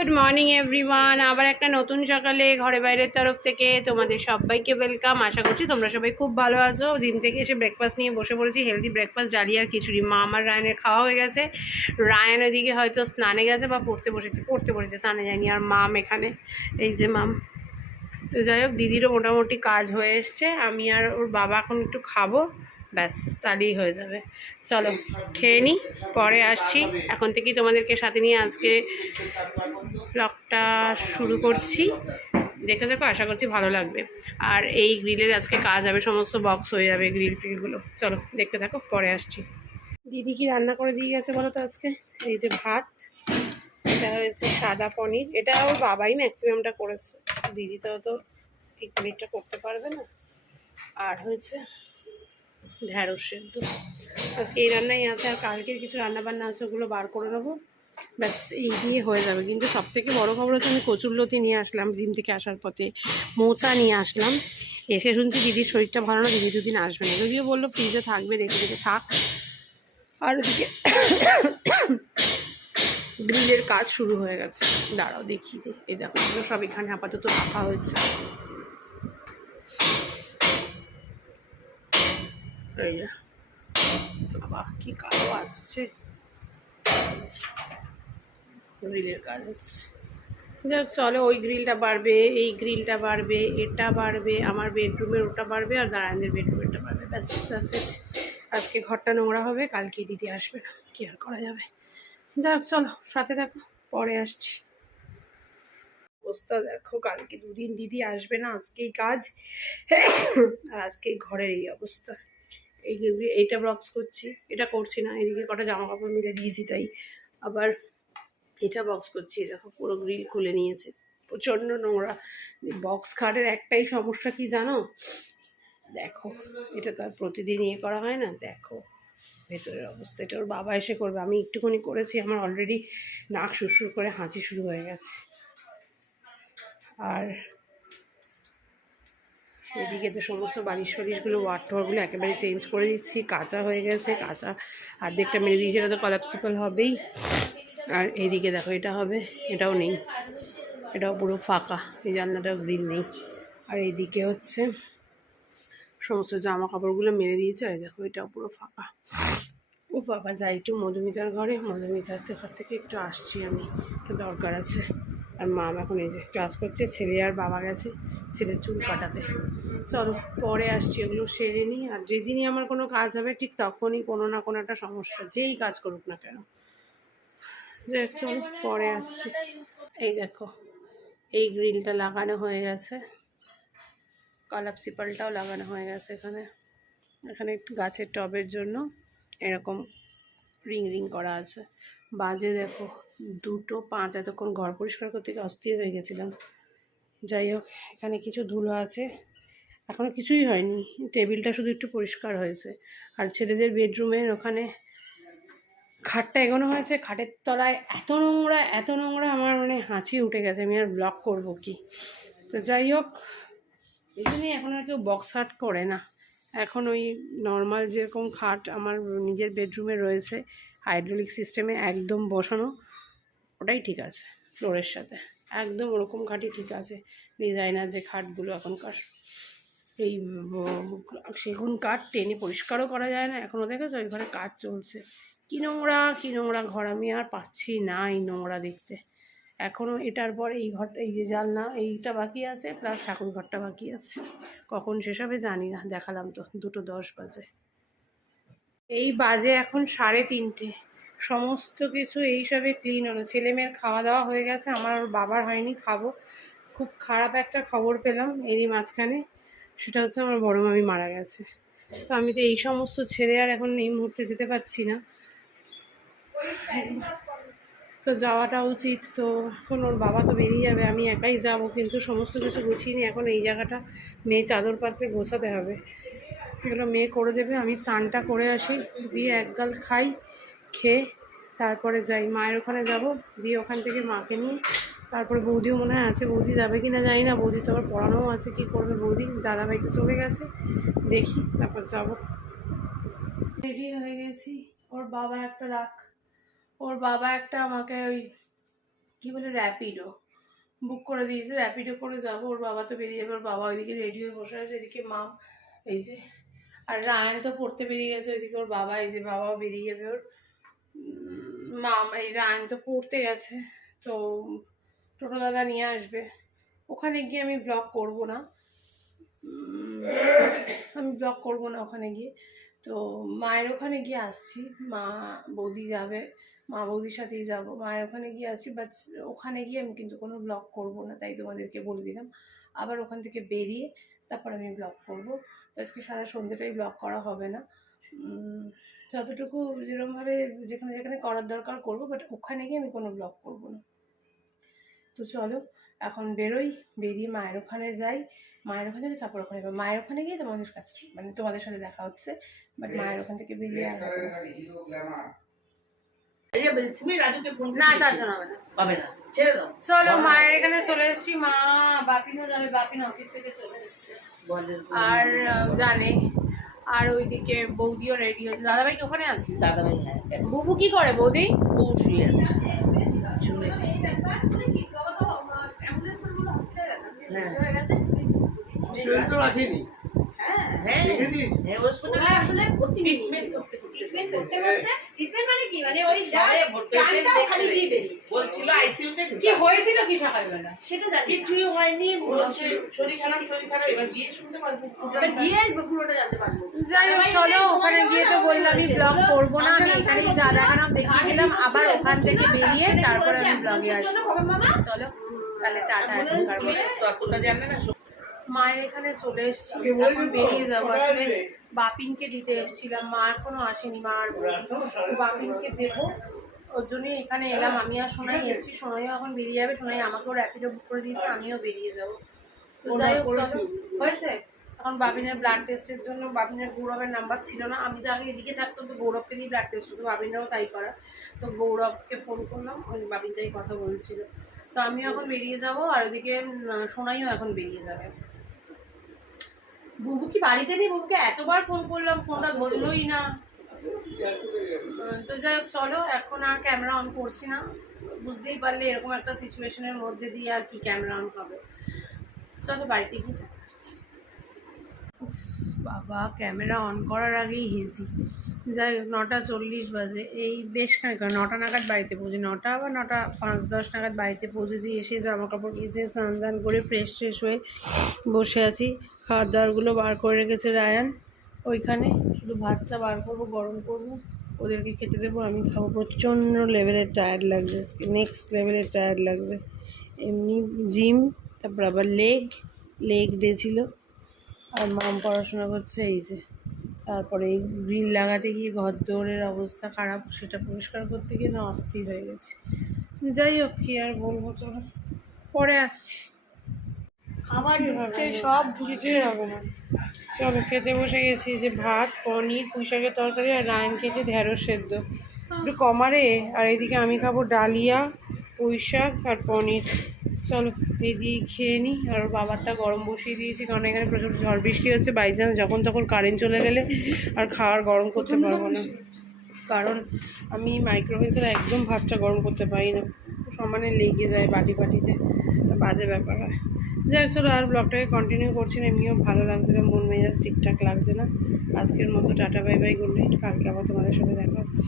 Good morning everyone. আবার একটা নতুন সকালে ঘরে বাইরের তরফ থেকে তোমাদের সবাইকে ওয়েলকাম। আশা করছি তোমরা সবাই খুব ভালো আছো। জিম থেকে এসে ব্রেকফাস্ট নিয়ে বসে পড়েছি। হেলদি ব্রেকফাস্ট ডালি আর খিচুড়ি। মা আমার রায়নের খাওয়া হয়ে গেছে। রায়ন ওদিকে হয়তো স্নানে গেছে বা পড়তে বসেছে পড়তে বসেছে, স্নানে যায়নি। আর মাম এখানে। এই যে মাম। তো যাই হোক, দিদিরও মোটামুটি কাজ হয়ে এসছে। আমি আর ওর বাবা এখন একটু খাব। ব্যাস, তাহলেই হয়ে যাবে। চলো, খেয়ে নিই পরে আসছি। এখন থেকেই তোমাদেরকে সাথে নিয়ে আজকে ব্লগটা শুরু করছি। দেখে দেখো আশা করছি ভালো লাগবে। আর এই গ্রিলের আজকে কাজ হবে, সমস্ত বক্স হয়ে যাবে গ্রিল ফ্রিলগুলো চলো, দেখতে থাকো, পরে আসছি। দিদি কি রান্না করে দিয়ে গেছে বলো তো আজকে? এই যে ভাত, এটা হয়েছে সাদা পনির। এটা ওর বাবাই ম্যাক্সিমামটা করেছে। দিদি তো তো এই পনিরটা করতে পারবে না। আর হয়েছে ঢ্যাঁড়স সেদ্ধ। আজকে এই রান্নাই আছে আর কালকের কিছু রান্না বান্না আছে, ওগুলো বার করে নেব। ব্যাস, এই দিয়ে হয়ে যাবে। কিন্তু সব থেকে বড়ো খবর হচ্ছে আমি কচুরলতি নিয়ে আসলাম, জিম থেকে আসার পথে। মোচা নিয়ে আসলাম। এসে শুনছি দিদির শরীরটা ভালো না, দিদি দুদিন আসবে না। যদিও বলল ফ্রিজে থাকবে, রেখে রেখে থাক। আর ওদিকে গ্রিলের কাজ শুরু হয়ে গেছে। দাঁড়াও, দেখি এই দেখো সব এখানে আপাতত রাখা হয়েছে। এই বাবা, কি কালো আসছে। গ্রিলের কাজ হচ্ছে। যাক, চলো, ওই গ্রিলটা বাড়বে, এই গ্রিলটা বাড়বে, এটা বাড়বে, আমার বেডরুমের ওটা বাড়বে আর দাঁড়ানদের বেডরুমেরটা বাড়বে। ব্যাস দ্যাটস আজকে ঘরটা নোংরা হবে, কালকে দিদি আসবে না। কি আর করা যাবে? যাক, চলো, সাথে দেখো পরে আসছি। অবস্থা দেখো, কালকে দুদিন দিদি আসবে না, আজকেই কাজ। আর আজকেই ঘরের এই অবস্থা। এই এইটা ব্লগস করছি, এটা করছি না, এদিকে কটা জামা কাপড় মিলে দিয়েছি তাই। আবার এটা বক্স করছি দেখো, পুরো গ্রিল খুলে নিয়েছে। প্রচণ্ড নোংরা। বক্স খাটের একটাই সমস্যা কি জানো? দেখো, এটা তো আর প্রতিদিন ইয়ে করা হয় না, দেখো। ভেতরের অবস্থা, এটা ওর বাবা এসে করবে। আমি একটুখানি করেছি, আমার অলরেডি নাক সুরসুর করে হাঁচি শুরু হয়ে গেছে। আর এদিকে তো সমস্ত বালিশ ফালিশগুলো ওয়ার টোয়ারগুলো একেবারে চেঞ্জ করে দিচ্ছি, কাঁচা হয়ে গেছে, কাঁচা অর্ধেকটা মেরে দিয়েছি, এটা তো কলাপসিপাল হবেই। আর এইদিকে দেখো, এটা হবে, এটাও নেই, এটাও পুরো ফাঁকা, এই জানলাটাও গ্রিল নেই। আর এইদিকে হচ্ছে সমস্ত জামা কাপড়গুলো মেরে দিয়েছে, আর দেখো, এটাও পুরো ফাঁকা। ও বাবা, যাই, একটু মধুমিতার ঘরে, মধুমিতার ঘর থেকে একটু আসছি আমি, একটু দরকার আছে। আর মা এখন এই যে ক্লাস করছে, ছেলে আর বাবা গেছে। ছেলের চুল কাটাতে। চলো, পরে আসছি, এগুলো সেরে নিই। আর যেদিনই আমার কোনো কাজ হবে, ঠিক তখনই কোনো না কোনো একটা সমস্যা, যেই কাজ করুক না কেন। যে চলো, পরে আসছি। এই দেখো, এই গ্রিলটা লাগানো হয়ে গেছে। কলাপসিপালটাও লাগানো হয়ে গেছে এখানে। এখানে গাছের টবের জন্য এরকম রিং রিং করা আছে। বাজে দেখো, দুটো পাঁচ, এতক্ষণ ঘর পরিষ্কার করতে অস্থির হয়ে গেছিলাম। যাই হোক, এখানে কিছু ধুলো আছে। এখনও কিছুই হয়নি। টেবিলটা শুধু একটু পরিষ্কার হয়েছে। আর ছেলেদের বেডরুমের ওখানে খাটটা এগোনো হয়েছে। খাটের তলায় এত নোংরা এত নোংরা, আমার মানে হাঁচি উঠে গেছে। আমি আর ব্লক করব কি? তো যাই হোক জন্যই এখন আর কেউ বক্স খাট করে না। এখন ওই নর্মাল যেরকম খাট আমার নিজের বেডরুমে রয়েছে, হাইড্রোলিক সিস্টেমে একদম বসানো, ওটাই ঠিক আছে, ফ্লোরের সাথে। একদম ওরকম খাটই ঠিক আছে। ডিজাইনার যে খাটগুলো এখনকার, এই সেগুন কাঠ টেনে পরিষ্কারও করা যায় না। এখনও দেখেছ? ওই ঘরে কাজ চলছে। কী নোংরা কী নোংরা ঘর আমি আর পাচ্ছি না এই নোংরা দেখতে। এখনও এটার পর এই ঘরটা, এই যে জানলা, এইটা বাকি আছে প্লাস ঠাকুর ঘরটা বাকি আছে। কখন হবে জানি না, দেখালাম তো, দুটো দশ বাজে। এই বাজে এখন সাড়ে তিনটে। সমস্ত কিছু এইসবে ক্লিন হলো। ছেলে মেয়ের খাওয়া দাওয়া হয়ে গেছে, আমার ওর বাবার হয়নি, খাব। খুব খারাপ একটা খবর পেলাম এরই মাঝখানে, সেটা হচ্ছে আমার বড় মামি মারা গেছে। তো আমি তো এই সমস্ত ছেড়ে আর এখন এই মুহূর্তে যেতে পারছি না। তো যাওয়াটা উচিত, তো এখন ওর বাবা তো বেরিয়ে যাবে, আমি একাই যাব, কিন্তু সমস্ত কিছু গুছিয়ে এখন এই জায়গাটা মেয়ে চাদর পাতলে গোছাতে হবে। এগুলো মেয়ে করে দেবে, আমি স্নানটা করে আসি, দিয়ে একগাল খাই, খেয়ে তারপরে যাই, মায়ের ওখানে যাব, দিয়ে ওখান থেকে মাকে নিয়ে, তারপরে বৌদিও মনে হয় আছে, বৌদি যাবে কি না জানি না, বৌদি তো আবার পড়ানোও আছে, কি করবে বৌদি? দাদাভাই তো চলে গেছে, দেখি, তারপর যাব। রেডি হয়ে গেছি, ওর বাবা একটা রাখ, ওর বাবা একটা আমাকে ওই, কি বলে, র্যাপিডো বুক করে দিয়েছে, র্যাপিডো করে যাব, ওর বাবা তো বেরিয়ে যাবে, ওর বাবা ওইদিকে রেডি হয়ে বসে আছে, এদিকে মা, এই যে, আর রায়ন তো পড়তে বেরিয়ে গেছে, ওইদিকে ওর বাবা, এই যে বাবাও বেরিয়ে যাবে ওর মা, এই রায়ন তো পড়তে গেছে, তো টোটো দাদা নিয়ে আসবে। ওখানে গিয়ে আমি ব্লগ করব না। আমি ব্লগ করব না ওখানে গিয়ে। তো মায়ের ওখানে গিয়ে আসছি। মা, বৌদি যাবে, মা বৌদির সাথেই যাব। মায়ের ওখানে গিয়ে আসছি বাট ওখানে গিয়ে আমি কিন্তু কোনো ব্লগ করব না, তাই তোমাদেরকে বলে দিলাম। আবার ওখান থেকে বেরিয়ে তারপর আমি ব্লগ করব। তো আজকে সারা সন্ধ্যেটাই ব্লগ করা হবে না। যতটুকু যেরকমভাবে যেখানে যেখানে করার দরকার করব বাট ওখানে গিয়ে আমি কোনো ব্লগ করব না। তো চলো এখন বেরোই বেরিয়ে মায়ের ওখানে যাই। মায়ের ওখানে থেকে তারপর ওখানে যাব। মায়ের ওখানে গিয়ে তোমাদের কাছে মানে তোমাদের সাথে দেখা হচ্ছে। বাট মায়ের ওখান থেকে বেরিয়ে না। চারজন হবে না। পাবে না। ছেড়ে দাও। চলো মায়ের এখানে চলে এসেছি। মা বাপিনও যাবে বাপিন অফিস থেকে চলে এসছে। আর জানে আর ওইদিকে বৌদিও রেডি হয়েছে। দাদাভাই কি ওখানে আছে দাদাভাই হ্যাঁ বুবু কি করে বৌদি? বউ শুয়ে আছে। শুনে সেটা তো হ্যাঁ? হ্যাঁ হসপিটালে আসলে ট্রিটমেন্ট করতে করতে ট্রিটমেন্ট মানে কি? মানে ওই জাস্ট পেশেন্ট খালি দিয়ে বেরিয়েছে। বলছিল আইসিইউতে কি হয়েছিল কি সকালবেলা? সেটা জানি কিছুই হয়নি বলছে শরীর খারাপ শরীর খারাপ এবার গিয়ে শুনতে পারব। এবার গিয়ে পুরোটা জানতে পারব। যাই হোক চলো ওখানে গিয়ে তো বললাম আমি ব্লগ করব না আমি এখানে যা দেখানো দেখিয়ে গাড়ি আবার ওখান থেকে বেরিয়ে তারপরে আমি ব্লগে আসব। চলো তাহলে টাটা এখন ততটা জানে না মায়ের এখানে চলে এসেছি এখন বেরিয়ে যাব। আসলে বাপিনকে দিতে এসেছিলাম মা এখনও আসেনি মা আর। বাপিনকে দেবো ওর জন্যই এখানে এলাম। আমি আর সোনাই এসেছি সোনাইও এখন বেরিয়ে যাবে। সোনাই আমাকেও র্যাপিডো বুক করে দিয়েছে আমিও বেরিয়ে যাব। তো যাই হোক হয়েছে। এখন বাবিনের ব্লাড টেস্টের জন্য বাবিনের গৌরবের নাম্বার ছিল না। আমি তো আগে এদিকে থাকতাম তো গৌরবকে দিয়ে ব্লাড টেস্ট হতো বাবিনরাও তাই করা। তো গৌরবকে ফোন করলাম ওই বাবিন তাই কথা বলছিল। তো আমিও এখন বেরিয়ে যাব আর ওদিকে সোনাইও এখন বেরিয়ে যাবে। বুবু কি বাড়িতে নেই? বুবুকে এতবার ফোন করলাম ফোনটা ধরলোই না। তো যাই হোক, চলো, এখন আর ক্যামেরা অন করছি না। বুঝতেই পারলে এরকম একটা সিচুয়েশনের মধ্যে দিয়ে আর কি ক্যামেরা অন হবে চলো, বাড়িতে গিয়ে দেখা বাবা ক্যামেরা অন করার আগেই হেজি যাই হোক, নটা চল্লিশ বাজে। এই বেশ খানিক নটা নাগাদ বাড়িতে পৌঁছে, নটা বা নটা পাঁচ দশ নাগাদ বাড়িতে পৌঁছেছি, এসে জামা কাপড় কেচে স্নান দান করে ফ্রেশ ট্রেশ হয়ে বসে আছি। খাবার দাবারগুলো বার করে রেখেছে রায়ান। ওইখানে শুধু ভাতটা বার করব, গরম করব, ওদেরকে খেতে দেবো, আমি খাব। প্রচণ্ড লেভেলের টায়ার্ড লাগছে আজকে নেক্সট লেভেলের টায়ার্ড লাগছে। এমনি জিম তারপর আবার লেগ লেগ ডে ছিল। আর মাম পড়াশোনা করছে, এই যে। তারপরে এই গ্রিল লাগাতে গিয়ে ঘর দৌড়ের অবস্থা খারাপ সেটা পরিষ্কার করতে গিয়ে না অস্থির হয়ে গেছে। যাই হোক কি আর বলব চলো। পরে আসছি। খাবার ঢুকছে সব ঢুকছে। হবে না চলো খেতে বসে গেছি যে ভাত পনির পুঁই শাকের তরকারি আর রায়ন খেয়েছে ঢেঁড়স সেদ্ধ। একটু কমারে আর এদিকে আমি খাব ডালিয়া পুঁই শাক আর পনির। চলো। এই দিয়ে খেয়ে নিই। আর বাবারটা গরম বসিয়ে দিয়েছি কারণ এখানে প্রচুর ঝড় বৃষ্টি হচ্ছে। বাই চান্স যখন তখন কারেন্ট চলে গেলে আর খাওয়ার গরম করতে পারব না। কারণ আমি মাইক্রোওভেন ছাড়া একদম ভাতটা গরম করতে পারি না। সমানে লেগে যায় বাটি বাটিতে বাজে ব্যাপার হয়। যাই হোক আর ব্লগটাকে কন্টিনিউ করছি না এমনিও ভালো লাগছে না মন মেজাজ ঠিকঠাক লাগছে না। আজকের মতো tata bye bye good night কালকে আবার তোমাদের সাথে দেখা হচ্ছে।